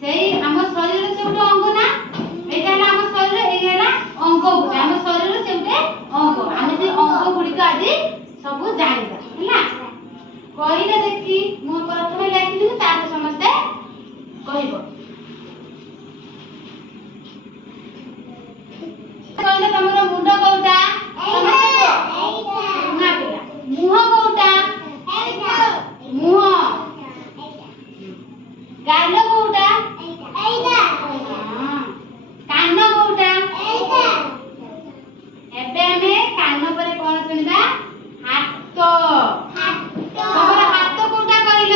ସେଇ ଆମ ଶରୀର ସେ ଗୋଟେ ଅଙ୍ଗ ନା, ଏଇଟା ହେଲା ଆମ ଶରୀର, ଏଇଟା ହେଲା ଅଙ୍ଗ ଗୋଟେ, ଆମ ଶରୀର ସେ ଗୋଟେ ଅଙ୍ଗ। ଆମେ ସେ ଅଙ୍ଗ ଗୁଡ଼ିକ ଆଜି ସବୁ ଜାଣିବା ହେଲା। କହିଲେ ଦେଖି, ମୁଁ ପ୍ରଥମେ ଲେଖିଦେବି ତାପରେ ସମସ୍ତେ କହିବ। କହିଲେ ତମର ମୁଣ୍ଡ କୋଉଟା? ମୁହଁ କୋଉଟା? ମୁହଁ। ଗାଲ କୋଉଟା? କାନ କୋଉଟା? ଏବେ ଆମେ କାନ ପରେ କଣ ଶୁଣିବା? ହାତ। ତମର ହାତ କୋଉଟା କହିଲ?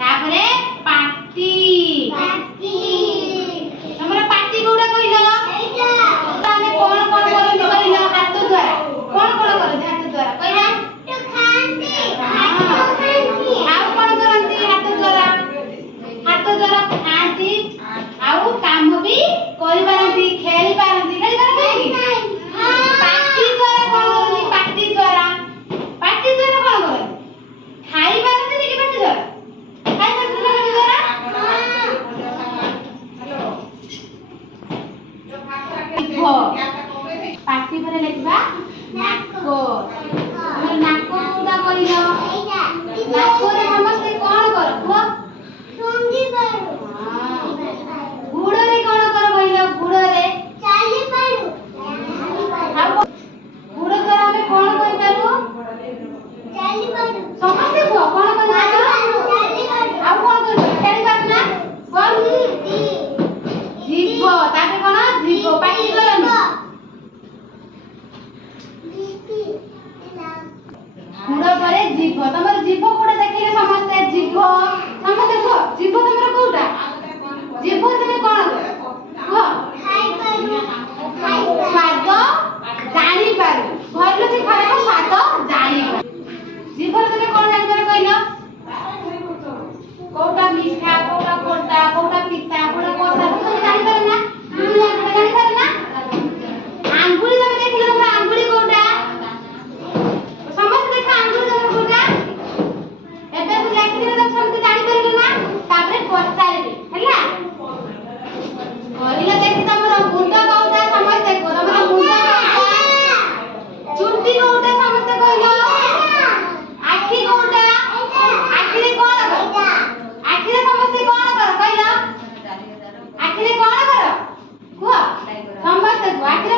ତାପରେ ପାଟି। ତମର ପାଟି କୋଉଟା କହିଲ? ଆମେ କଣ କଣ କରନ୍ତି କହିଲ? ହାତ ଦ୍ୱାରା କଣ କଣ କରନ୍ତି? ହାତ ଦ୍ୱାରା କହିଲ। ଆଉ କଣ କରନ୍ତି ହାତ ଦ୍ୱାରା? ହାତ ଦ୍ୱାରା ଖାଆନ୍ତି, ଆଉ କାମ ବି କରିପାରନ୍ତି, ଖେଳି ପାରନ୍ତି। ପାଟି ଦ୍ୱାରା କଣ କରନ୍ତି? ପାଟି ଦ୍ୱାରା କଣ କରନ୍ତି? ଖାଇ ପାରନ୍ତି କି ପାଟି ଦ୍ୱାରା? ଖାଇ ପାରନ୍ତି ନା ପାଟି ଦ୍ୱାରା? ପାଟି ପରେ ଲେଖିବା ନାକ। ଆମର ନାକ କୋଉଟା କହିଲ? ନାକରେ ସମସ୍ତେ କଣ କର କୁହ? ଗୁଡ଼ରେ କଣ କର କହିଲ? ଗୁଡ଼ରେ ଗୁଡ଼ ଦ୍ୱାରା ଆମେ କଣ କରିପାରୁ? ସମସ୍ତେ କୁହ କଣ କରିପାରୁ? ଆଉ କଣ କରିପାରୁ? ଖେଳି ପାରୁ ନା? ଜିଭ। ତାପରେ କଣ? ଜିଭ। ପାଟି କରନି। ଗୁଡ଼ ପରେ ଜିଭ। ତମର ଜିଭ କୋଉଟା ଦେଖିଲେ ସମସ୍ତେ? ଜିଭ ସମସ୍ତେ କୁହ। ଜିଭ ତମର କୋଉଟା? ଜିଭ ତମେ କଣ କର କୁହ? ସ୍ୱାଦ ଜାଣିପାରୁ। ଭଲ କି ଖରାପ ସ୍ୱାଦ ଜାଣିପାରୁ। ଜିଭରେ ତମେ କଣ ଜାଣିପାର କହିଲ? କୋଉଟା ମିଠା, କୋଉଟା ଖଟା, କୋଉଟା ପିତା, କୋଉଟା କଷା, ତମେ ଜାଣିପାର ନା? ଜାଣିପାର ନା? ଆଙ୍ଗୁଳି ତମେ ଦେଖିଲେ ତମର ଆଙ୍ଗୁଳି କୋଉଟା? ସମସ୍ତେ ଦେଖ ଆଙ୍ଗୁଳି ତମର କୋଉଟା? ଏବେ ମୁଁ ଲେଖିଦେବି, ତମେ ସମସ୍ତେ ଜାଣିପାରିଲେ ନା? ତାପରେ ପଚାରିବି ହେଲା। କହିଲେ ଦେଖି ତମର ମୁଣ୍ଡ କୋଉଟା? ସମସ୍ତେ କୁହ ତମର ମୁଣ୍ଡ କୋଉଟା? ଚୁଟି କୋଉଟା? ସମସ୍ତେ କହିଲ। ଆଖି କୋଉଟା? ଆଖିରେ କଣ କର? ଆଖିରେ ସମସ୍ତେ କଣ କର କହିଲ? ଆଖିରେ କଣ କର କୁହ? ସମସ୍ତେ କୁହ। ଆଖିରେ